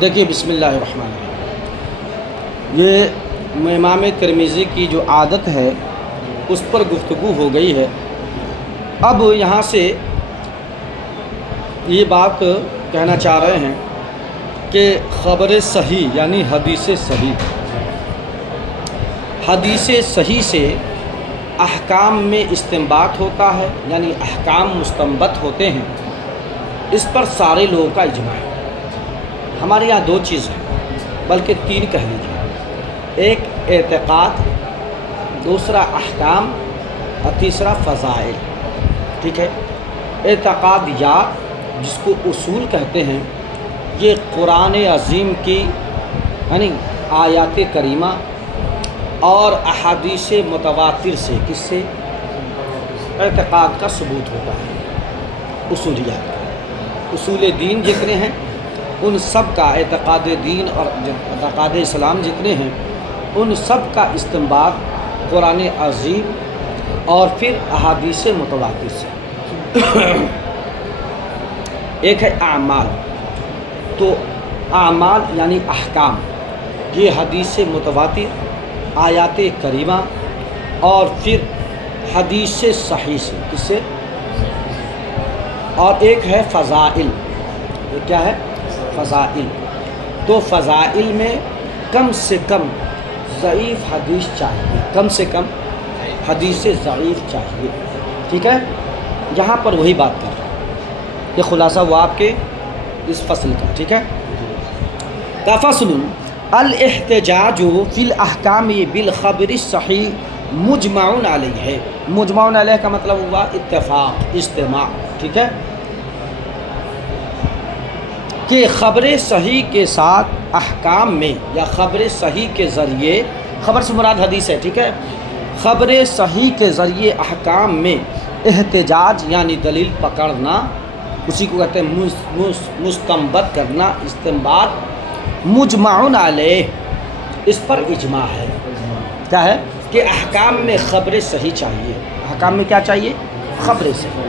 دیکھیے بسم اللہ الرحمن الرحیم، یہ امام ترمذی کی جو عادت ہے اس پر گفتگو ہو گئی ہے۔ اب یہاں سے یہ بات کہنا چاہ رہے ہیں کہ خبر صحیح یعنی حدیث صحیح سے احکام میں استنباط ہوتا ہے، یعنی احکام مستنبط ہوتے ہیں۔ اس پر سارے لوگوں کا اجماع ہے۔ ہمارے یہاں دو چیز ہیں، بلکہ تین کہہ لیجیے، ایک اعتقاد، دوسرا احکام اور تیسرا فضائل۔ ٹھیک ہے، اعتقادیات جس کو اصول کہتے ہیں، یہ قرآن عظیم کی یعنی آیات کریمہ اور احادیث متواتر سے کس سے اعتقاد کا ثبوت ہوتا ہے۔ اصولیات، اصول دین جتنے ہیں ان سب کا، اعتقاد دین اور اعتقاد اسلام جتنے ہیں ان سب کا استنباط قرآن عظیم اور پھر احادیث متواتر سے۔ ایک ہے اعمال، تو اعمال یعنی احکام، یہ حدیث متواتر، آیات کریمہ اور پھر حدیث صحیح سے، کس سے؟ اور ایک ہے فضائل۔ یہ کیا ہے؟ فضائل۔ تو فضائل میں کم سے کم ضعیف حدیث چاہیے، کم سے کم حدیث ضعیف چاہیے۔ ٹھیک ہے، یہاں پر وہی بات کر رہے ہیں، یہ خلاصہ ہوا آپ کے اس فصل کا۔ ٹھیک ہے، فصل الاحتجاج فی الاحکام بالخبر الصحیح مجمع علیہ ہے۔ مجمع علیہ کا مطلب ہوا اتفاق، اجتماع۔ ٹھیک ہے، کہ خبر صحیح کے ساتھ احکام میں یا خبر صحیح کے ذریعے، خبر سے مراد حدیث ہے۔ ٹھیک ہے، خبر صحیح کے ذریعے احکام میں احتجاج یعنی دلیل پکڑنا، اسی کو کہتے ہیں مستنبط کرنا، استنباط، مجمع علیہ، اس پر اجماع ہے۔ کیا ہے؟ کہ احکام میں خبر صحیح چاہیے۔ احکام میں کیا چاہیے؟ خبر صحیح۔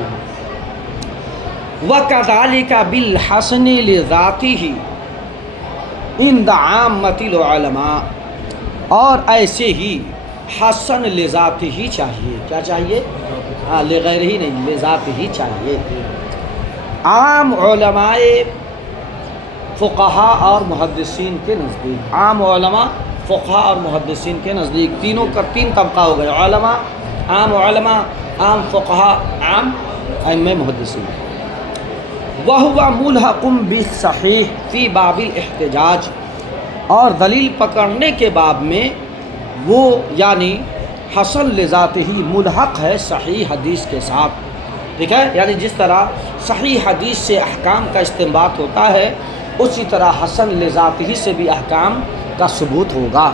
وَكَذَلِكَ بِالْحَسَنِ لِذَاتِهِ عِنْدَ عَامَّةِ الْعُلَمَاء، اور ایسے ہی حسن لذات ہی چاہیے۔ کیا چاہیے؟ لغیر ہی نہیں، لذات ہی چاہیے۔ عام علماء فقہا اور محدثین کے نزدیک، عام علماء فقہا اور محدثین کے نزدیک، تینوں کا تین طبقہ ہو گئے، علماء، عام فقہا، عام ائمہ محدثین۔ وَهُوَ مُلْحَقٌ بِالصَّحِيحِ فِي بَابِ الْاحْتِجَاج، اور دلیل پکڑنے کے باب میں وہ یعنی حسن لذات ہی ملحق ہے صحیح حدیث کے ساتھ۔ ٹھیک ہے، یعنی جس طرح صحیح حدیث سے احکام کا استنباط ہوتا ہے، اسی طرح حسن لذات ہی سے بھی احکام کا ثبوت ہوگا۔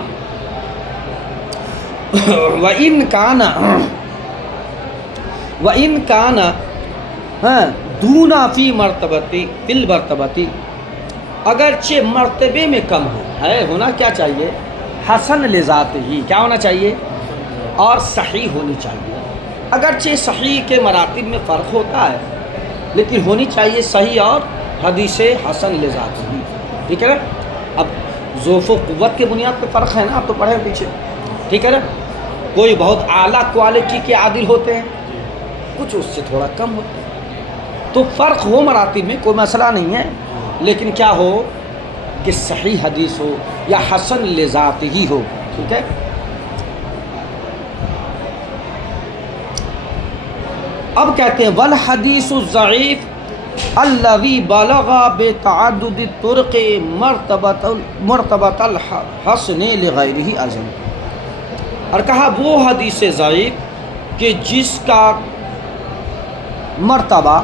وَإِنْ كَانَ دُونَ فِي الْمَرْتَبَةِ، اگرچہ مرتبے میں کم ہو، ہے ہونا کیا چاہیے؟ حسن لذات ہی، کیا ہونا چاہیے؟ اور صحیح ہونی چاہیے۔ اگرچہ صحیح کے مراتب میں فرق ہوتا ہے، لیکن ہونی چاہیے صحیح اور حدیث حسن لذات ہی۔ ٹھیک ہے نا، اب ذوف و قوت کے بنیاد پہ فرق ہے نا، آپ تو پڑھیں پیچھے۔ ٹھیک ہے نا، کوئی بہت اعلیٰ کوالٹی کے عادل ہوتے ہیں، کچھ اس سے تھوڑا کم ہوتے ہیں، تو فرق ہو مراتب میں کوئی مسئلہ نہیں ہے، لیکن کیا ہو کہ صحیح حدیث ہو یا حسن لذات ہی ہو۔ ٹھیک ہے، اب کہتے ہیں والحدیث الضعیف الذی بلغ بتعدد الطرق مرتبۃ الحسن لغیرہ اعظم، اور کہا وہ حدیث ضعیف کہ جس کا مرتبہ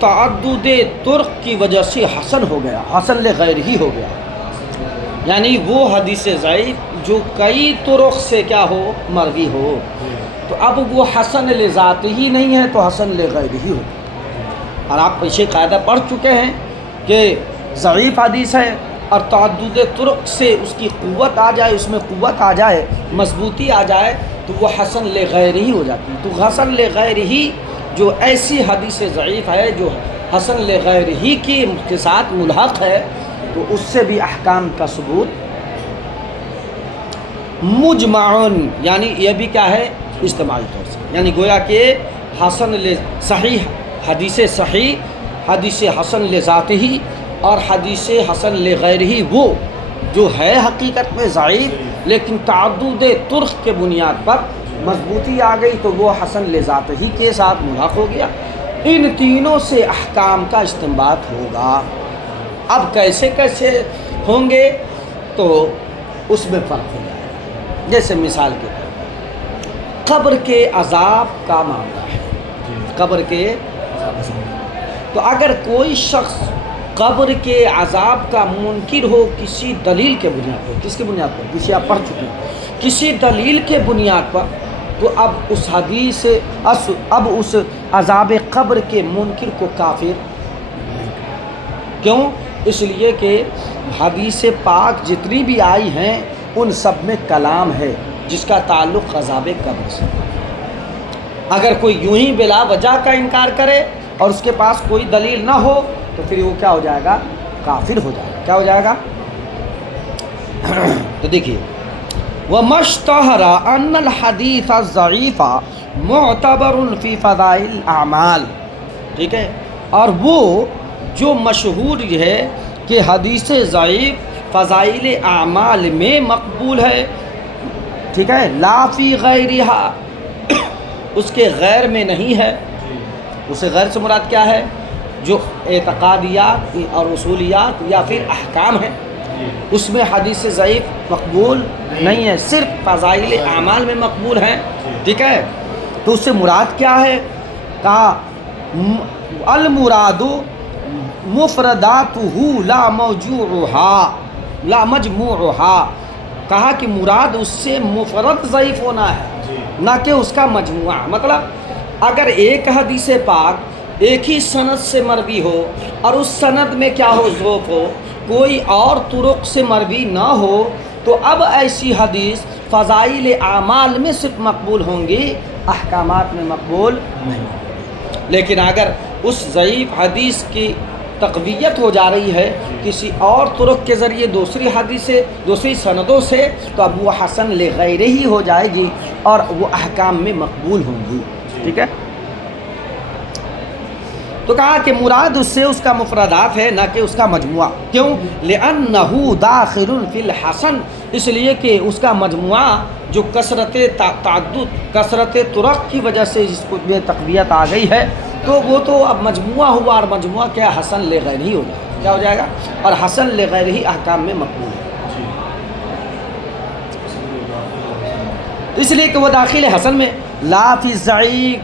تعدد طرق کی وجہ سے حسن ہو گیا، حسن لغیرہ ہی ہو گیا، یعنی وہ حدیث ضعیف جو کئی طرق سے کیا ہو؟ مروی ہو، تو اب وہ حسن لذات ہی نہیں ہے تو حسن لغیرہ ہی ہو۔ اور آپ پیچھے قاعدہ پڑھ چکے ہیں کہ ضعیف حدیث ہے اور تعدد طرق سے اس کی قوت آ جائے، اس میں قوت آ جائے، مضبوطی آ جائے، تو وہ حسن لغیرہ ہی ہو جاتی ہے۔ تو حسن لغیرہ ہی جو ایسی حدیث ضعیف ہے جو حسن لغیر ہی کے ساتھ ملحق ہے تو اس سے بھی احکام کا ثبوت مجمعن، یعنی یہ بھی کیا ہے اجتماعی طور سے، یعنی گویا کہ حسن صحیح حدیث صحیح، حدیث حسن لذاتہ اور حدیث حسن لغیرہ وہ جو ہے حقیقت میں ضعیف لیکن تعدد طرق کے بنیاد پر مضبوطی آ گئی تو وہ حسن لذاتہ کے ساتھ ملحق ہو گیا۔ ان تینوں سے احکام کا استنباط ہوگا۔ اب کیسے کیسے ہوں گے تو اس میں فرق ہو جائے گا۔ جیسے مثال کے طور پر قبر کے عذاب کا معاملہ ہے، قبر کے تو اگر کوئی شخص قبر کے عذاب کا منکر ہو کسی دلیل کے بنیاد پر، کس کی بنیاد پر؟ کسی آپ پڑھ چکے ہیں، کسی دلیل کے بنیاد پر، تو اب اس حدیث اب اس عذاب قبر کے منکر کو کافر، کیوں؟ اس لیے کہ حدیث پاک جتنی بھی آئی ہیں ان سب میں کلام ہے جس کا تعلق عذاب قبر سے۔ اگر کوئی یوں ہی بلا وجہ کا انکار کرے اور اس کے پاس کوئی دلیل نہ ہو تو پھر وہ کیا ہو جائے گا؟ کافر ہو جائے گا۔ کیا ہو جائے گا؟ تو دیکھیے وَمَشْتَهَرَ أَنَّ الْحَدِيثَ الضَّعِيفَ مُعْتَبَرٌ فِي فَضَائِلِ الْأَعْمَالِ، ٹھیک ہے، اور وہ جو مشہور ہے کہ حدیث ضعیف فضائل اعمال میں مقبول ہے، ٹھیک ہے، لا فی غیرہا، اس کے غیر میں نہیں ہے۔ اسے غیر سے مراد کیا ہے؟ جو اعتقادیات اور اصولیات یا پھر احکام ہیں اس میں حدیث ضعیف مقبول نہیں ہے، صرف فضائل اعمال میں مقبول ہیں، ٹھیک ہے۔ تو اس سے مراد کیا ہے؟ کہا المراد مفرداتہ لا موضوعها لا مجموعها، کہا کہ مراد اس سے مفرد ضعیف ہونا ہے نہ کہ اس کا مجموعہ۔ مطلب اگر ایک حدیث پاک ایک ہی سند سے مروی ہو اور اس سند میں کیا ہو؟ ضعف ہو، کوئی اور طرق سے مروی نہ ہو تو اب ایسی حدیث فضائل اعمال میں صرف مقبول ہوں گی، احکامات میں مقبول نہیں۔ لیکن اگر اس ضعیف حدیث کی تقویت ہو جا رہی ہے کسی اور طرق کے ذریعے دوسری حدیث سے دوسری سندوں سے تو اب وہ حسن لغیرہ ہی ہو جائے گی اور وہ احکام میں مقبول ہوں گی، ٹھیک ہے۔ تو کہا کہ مراد اس سے اس کا مفردات ہے نہ کہ اس کا مجموعہ، کیوں؟ لأنہ داخل فی الحسن، اس لیے کہ اس کا مجموعہ جو کثرت تعدد کثرت طرق کی وجہ سے جس کو میں تقویت آ گئی ہے تو وہ تو اب مجموعہ ہوا، اور مجموعہ کیا؟ حسن لغیر ہی ہو جائے گا۔ کیا ہو جائے گا؟ اور حسن لغیر ہی احکام میں مقبول ہے، اس لیے کہ وہ داخل ہے حسن میں، لا فی ضعیف،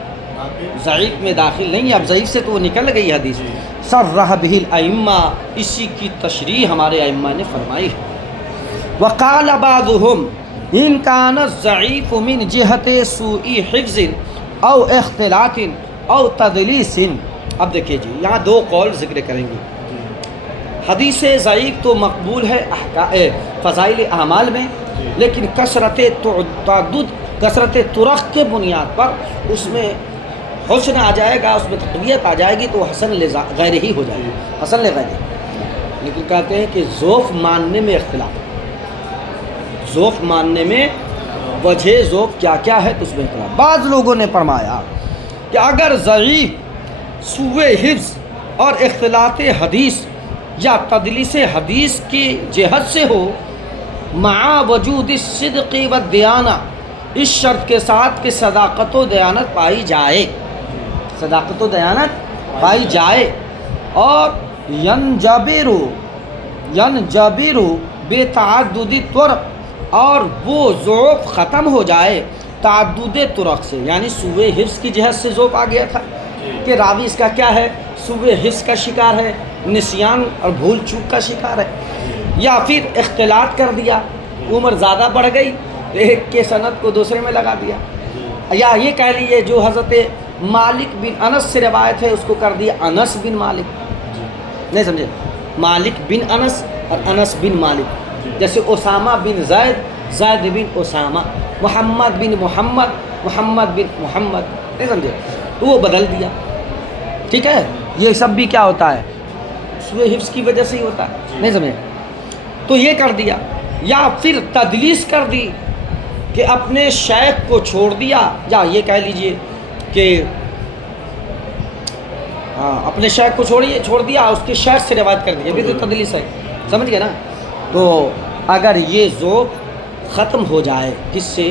ضعیف میں داخل نہیں ہے۔ اب ضعیف سے تو وہ نکل گئی حدیث۔ صرح بہ الائمہ، اسی کی تشریح ہمارے ائمہ نے فرمائی ہے۔ وقال بعضهم ان کان الضعیف من جہت سوء حفظ او اختلاط او تدلیس۔ اب دیکھیے جی یہاں دو قول ذکر کریں گے۔ حدیث ضعیف تو مقبول ہے فضائل اعمال میں، لیکن کثرت تعدد کثرت طرق کے بنیاد پر اس میں حسن آ جائے گا، اس میں تقویت آ جائے گی تو حسن غیر ہی ہو جائے گی، حسن لغیر ہی۔ لیکن کہتے ہیں کہ ضعف ماننے میں اختلاف، ضعف ماننے میں وجہ ضعف کیا کیا ہے تو اس میں اختلاف۔ بعض لوگوں نے فرمایا کہ اگر ضعیف سوء حفظ اور اختلاط حدیث یا تدلیس حدیث کی جہت سے ہو مع وجود الصدق والدیانہ، اس شرط کے ساتھ کہ صداقت و دیانت پائی جائے، صداقت و دیانت پائی جائے، اور ینجبر بتعدد طرق، اور وہ ضعف ختم ہو جائے تعدد طرق سے، یعنی سوء حفظ کی جہت سے ضعف آ گیا تھا کہ راوی اس کا کیا ہے؟ سوء حفظ کا شکار ہے، نسیان اور بھول چوک کا شکار ہے، یا پھر اختلاط کر دیا، عمر زیادہ بڑھ گئی ایک کے سند کو دوسرے میں لگا دیا، یا یہ کہہ لیجیے جو حضرت مالک بن انس سے روایت ہے اس کو کر دیا انس بن مالک، نہیں سمجھے؟ مالک بن انس اور انس بن مالک، جیسے اسامہ بن زید، زید بن اسامہ، محمد بن محمد، محمد بن محمد، نہیں سمجھے؟ تو وہ بدل دیا، ٹھیک ہے۔ یہ سب بھی کیا ہوتا ہے؟ سوء حفظ کی وجہ سے ہی ہوتا ہے، نہیں سمجھے؟ تو یہ کر دیا، یا پھر تدلیس کر دی کہ اپنے شیخ کو چھوڑ دیا، یا یہ کہہ لیجئے کہ اپنے شیخ کو چھوڑ دیا، اس کے شیخ سے روایت کر دی، یہ بھی تو تدلیس ہے، سمجھ گئے نا؟ تو اگر یہ ذوق ختم ہو جائے، کس سے؟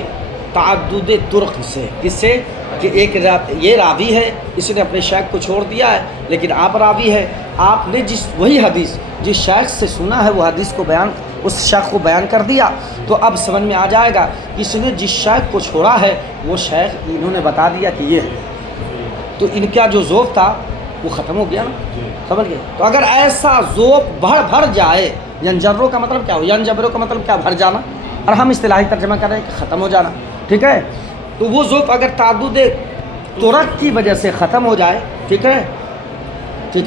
تعدد طرق سے، کس سے؟ کہ ایک یہ راوی ہے، اس نے اپنے شیخ کو چھوڑ دیا ہے، لیکن آپ راوی ہے، آپ نے وہی حدیث جس شیخ سے سنا ہے وہ حدیث کو اس شیخ کو بیان کر دیا، تو اب سمجھ میں آ جائے گا اس نے جس شیخ کو چھوڑا ہے وہ شیخ انہوں نے بتا دیا کہ یہ ہے، تو ان کا جو ذوق تھا وہ ختم ہو گیا نا، سمجھ گئے؟ تو اگر ایسا ذوق بھر جائے، ینجرو کا مطلب کیا ہو؟ ینجبرو کا مطلب کیا؟ بھر جانا، اور ہم اصطلاحی ترجمہ کر رہے ہیں کہ ختم ہو جانا، ٹھیک ہے؟ تو وہ ذوق اگر تعدد طرق کی وجہ سے ختم ہو جائے، ٹھیک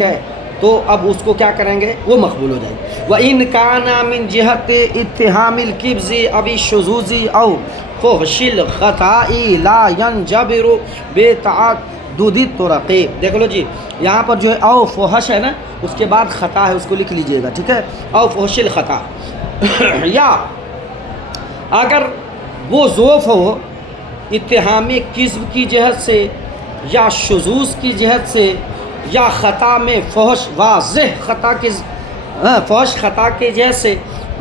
ہے، تو اب اس کو کیا کریں گے؟ وہ مقبول ہو جائے گی۔ وَإِنْ كَانَ مِنْ جِهَةِ اتِّهَامِ الْكِبْزِ أَوِ الشُّذُوذِ أَوْ فُحْشِ الْخَطَاءِ لَا يَنْجَبِرُ بِتَعَدُّدِ الطُّرَقِ۔ دیکھ لو جی، یہاں پر جو ہے او فحش ہے نا، اس کے بعد خطا ہے، اس کو لکھ لیجئے گا، ٹھیک ہے؟ او فحش الخطا، یا اگر وہ ذوف ہو اتہام کذب کی جہت سے، یا شذوذ کی جہت سے، یا خطا میں فحش واضح خطا کے فحش خطا کے جیسے،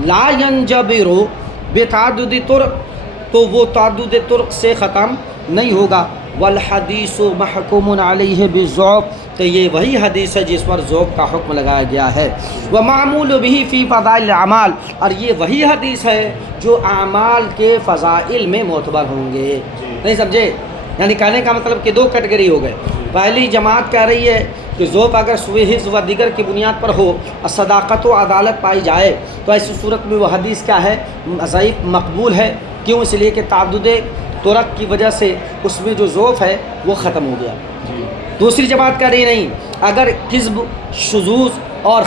لا ینجبر بتعدد طرق، تو وہ تعدد طرق سے ختم نہیں ہوگا۔ والحدیث محکوم علیہ بالذوق، تو یہ وہی حدیث ہے جس پر ذوق کا حکم لگایا گیا ہے۔ ومعمول به فی فضائل الاعمال، اور یہ وہی حدیث ہے جو اعمال کے فضائل میں معتبر ہوں گے، نہیں سمجھے؟ یعنی کہنے کا مطلب کہ دو کیٹیگری ہو گئے، پہلی جماعت کہہ رہی ہے کہ ذوق اگر سوء حفظ و دیگر کی بنیاد پر ہو اور صداقت و عدالت پائی جائے تو ایسی صورت میں وہ حدیث کیا ہے؟ ضعیف مقبول ہے، کیوں؟ اس لیے کہ تعدد طرق کی وجہ سے اس میں جو ذوق ہے وہ ختم ہو گیا۔ دوسری جماعت کہہ رہی نہیں، اگر کذب، شذوذ اور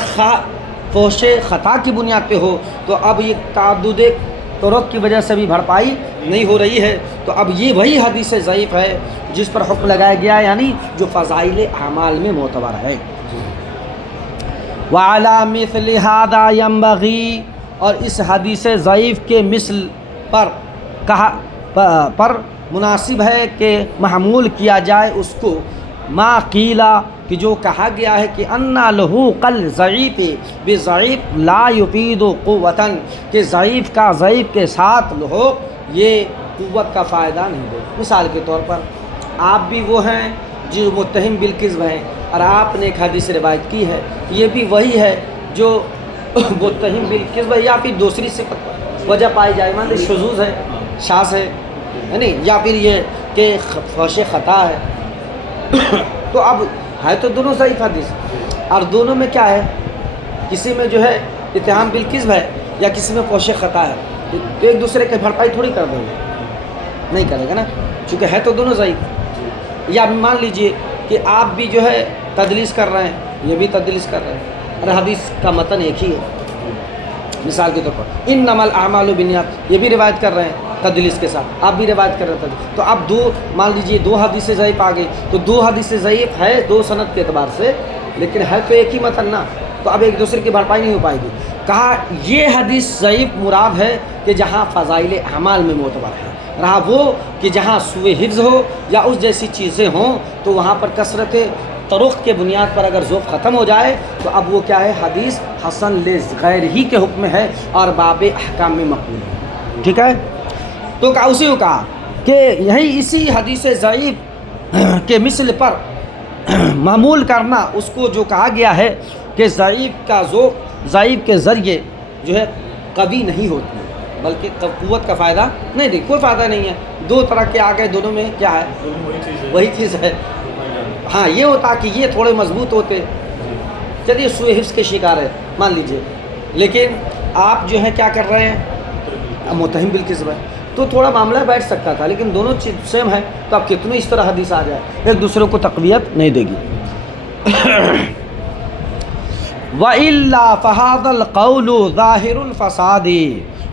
فحش خطا کی بنیاد پہ ہو تو اب یہ تعدد طرق کی وجہ سے بھی بھرپائی نہیں ہو رہی ہے، تو اب یہ وہی حدیث ضعیف ہے جس پر حکم لگایا گیا، یعنی جو فضائل اعمال میں معتبر ہے۔ وعلی مثل ھذا ینبغی، اور اس حدیث ضعیف کے مثل پر مناسب ہے کہ محمول کیا جائے اس کو ما قیلا، کہ جو کہا گیا ہے کہ انا لحوق الضعیف بضعیف لا یفید قوتاً، کہ ضعیف کا ضعیف کے ساتھ لحوق یہ قوت کا فائدہ نہیں دے۔ مثال کے طور پر آپ بھی وہ ہیں جو متہم بالکذب ہیں، اور آپ نے ایک حدیث روایت کی ہے، یہ بھی وہی ہے جو متہم بالکذب ہے، یا پھر دوسری صفت وجہ پائی جائے، مان لیجیے شذوذ ہے، شاذ ہے، یعنی یا پھر یہ کہ فحش خطا ہے، تو اب ہے تو دونوں ضعیف حدیث، اور دونوں میں کیا ہے؟ کسی میں جو ہے اتہام بالکذب ہے یا کسی میں فحش خطا ہے، تو ایک دوسرے کی بھرپائی تھوڑی کر دیں گے، نہیں کرے گا نا، چونکہ ہے تو دونوں ضعیف۔ یا مان لیجئے کہ آپ بھی جو ہے تدلیس کر رہے ہیں، یہ بھی تدلیس کر رہے ہیں، اور حدیث کا متن ایک ہی ہے، مثال کے طور پر انما الاعمال بالنیات، یہ بھی روایت کر رہے ہیں تدلیس کے ساتھ، آپ بھی روایت کر رہے تھے، تو اب مان لیجئے دو حدیث ضعیف آ گئی، تو دو حدیث ضعیف ہے دو سند کے اعتبار سے، لیکن ہے تو ایک ہی متن نا، تو اب ایک دوسرے کی بھرپائی نہیں ہو پائے گی۔ کہا یہ حدیث ضعیف مراد ہے کہ جہاں فضائل اعمال میں معتبر ہے، رہا وہ کہ جہاں سوء حفظ ہو یا اس جیسی چیزیں ہوں تو وہاں پر کثرت طرق کے بنیاد پر اگر ذوق ختم ہو جائے تو اب وہ کیا ہے؟ حدیث حسن لغیر ہی کے حکم ہے اور باب احکام میں مقبول ہے، ٹھیک ہے؟ تو اسی کو کہا کہ یہی اسی حدیث ضعیف کے مثل پر معمول کرنا، اس کو جو کہا گیا ہے کہ ضعیف کا ذوق ضعیف کے ذریعے جو ہے قوی نہیں ہوتی ہے، بلکہ قوت کا فائدہ نہیں دے، کوئی فائدہ نہیں ہے، دو طرح کے آ گئے، دونوں میں کیا ہے؟ وہی چیز ہے۔ ہاں یہ ہوتا کہ یہ تھوڑے مضبوط ہوتے، چلیے سوء حفظ کے شکار ہے مان لیجئے، لیکن آپ جو ہے کیا کر رہے ہیں؟ متہم بالکذب ہے، تو تھوڑا معاملہ بیٹھ سکتا تھا، لیکن دونوں چیز سیم ہے، تو اب کتنی اس طرح حدیث آ جائے، ایک دوسرے کو تقویت نہیں دے گی۔ وَإِلَّا فَهَذَا الْقَوْلُ ظَاهِرُ الْفَسَادِ،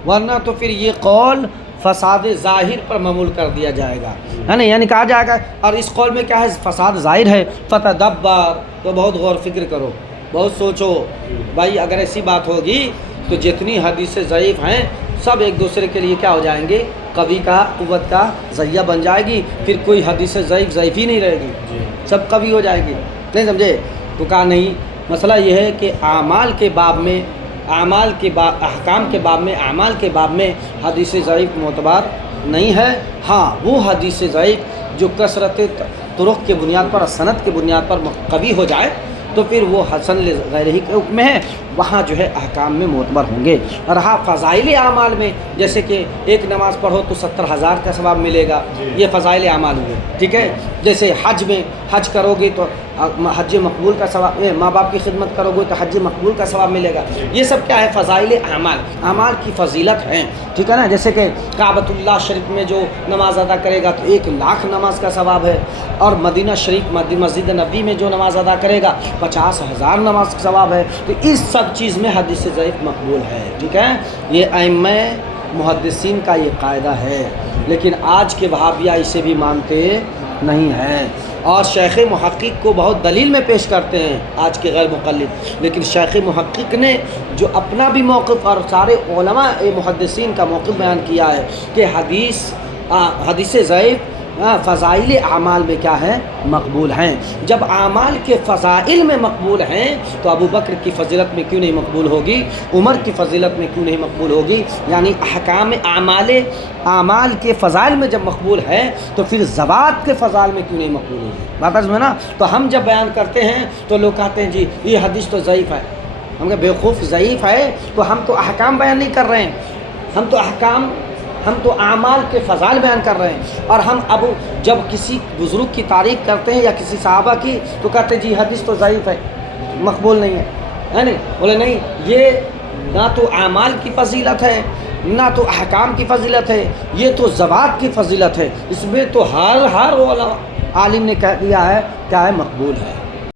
ورنہ تو پھر یہ قول فساد ظاہر پر معمول کر دیا جائے گا، ہے نا، یعنی کہا جائے گا. اور اس قول میں کیا ہے؟ فساد ظاہر ہے. فتدبر، تو بہت غور فکر کرو، بہت سوچو بھائی. اگر ایسی بات ہوگی تو جتنی حدیثیں ضعیف ہیں سب ایک دوسرے کے لیے کیا ہو جائیں گے؟ قوی کا، قوت کا ذریعہ بن جائے گی. پھر کوئی حدیث ضعیف ہی نہیں رہے گی، سب قوی ہو جائے گی. نہیں سمجھے؟ تو کہا نہیں، مسئلہ یہ ہے کہ اعمال کے باب میں، احکام کے باب میں، اعمال کے باب میں حدیث ضعیف معتبر نہیں ہے. ہاں وہ حدیث ضعیف جو کثرت طرق کے بنیاد پر، سند کے بنیاد پر قوی ہو جائے تو پھر وہ حسن غیرہ کے حکم میں ہے، وہاں جو ہے احکام میں معتبر ہوں گے. رہا فضائل اعمال میں، جیسے کہ ایک نماز پڑھو تو 70,000 کا ثواب ملے گا، یہ فضائل اعمال ہوئے. ٹھیک ہے. جیسے حج میں، حج کرو گے تو حج مقبول کا ثواب، ماں باپ کی خدمت کرو گے تو حج مقبول کا ثواب ملے گا. یہ سب کیا ہے؟ فضائل اعمال، اعمال کی فضیلت ہیں. ٹھیک ہے نا. جیسے کہ کعبۃ اللہ شریف میں جو نماز ادا کرے گا تو 1,00,000 نماز کا ثواب ہے، اور مدینہ شریف مسجد نبی میں جو نماز ادا کرے گا 50,000 نماز کا ثواب ہے. تو اس سب چیز میں حدیث ضعیف مقبول ہے. ٹھیک ہے. یہ ائمہ محدثین کا یہ قاعدہ ہے، لیکن آج کے وہابیہ اسے بھی مانتے نہیں ہیں، اور شیخ محقق کو بہت دلیل میں پیش کرتے ہیں آج کے غیر مقلد. لیکن شیخ محقق نے جو اپنا بھی موقف اور سارے علماء محدثین کا موقف بیان کیا ہے کہ حدیث ضعیف فضائل اعمال میں کیا ہے؟ مقبول ہیں. جب اعمال کے فضائل میں مقبول ہیں تو ابو بکر کی فضیلت میں کیوں نہیں مقبول ہوگی؟ عمر کی فضیلت میں کیوں نہیں مقبول ہوگی؟ یعنی احکام اعمال کے فضائل میں جب مقبول ہے تو پھر زوات کے فضائل میں کیوں نہیں مقبول ہوگی؟ بات سمجھو نا. تو ہم جب بیان کرتے ہیں تو لوگ کہتے ہیں جی یہ حدیث تو ضعیف ہے. ہم کہ بیوقوف، ضعیف ہے تو ہم تو احکام بیان نہیں کر رہے ہیں، ہم تو اعمال کے فضائل بیان کر رہے ہیں. اور ہم اب جب کسی بزرگ کی تعریف کرتے ہیں یا کسی صحابہ کی تو کہتے ہیں جی حدیث تو ضعیف ہے، مقبول نہیں ہے نہیں. بولے نہیں، یہ نہ تو اعمال کی فضیلت ہے نہ تو احکام کی فضیلت ہے، یہ تو زوات کی فضیلت ہے. اس میں تو ہر عالم نے کہہ دیا ہے کیا ہے؟ مقبول ہے.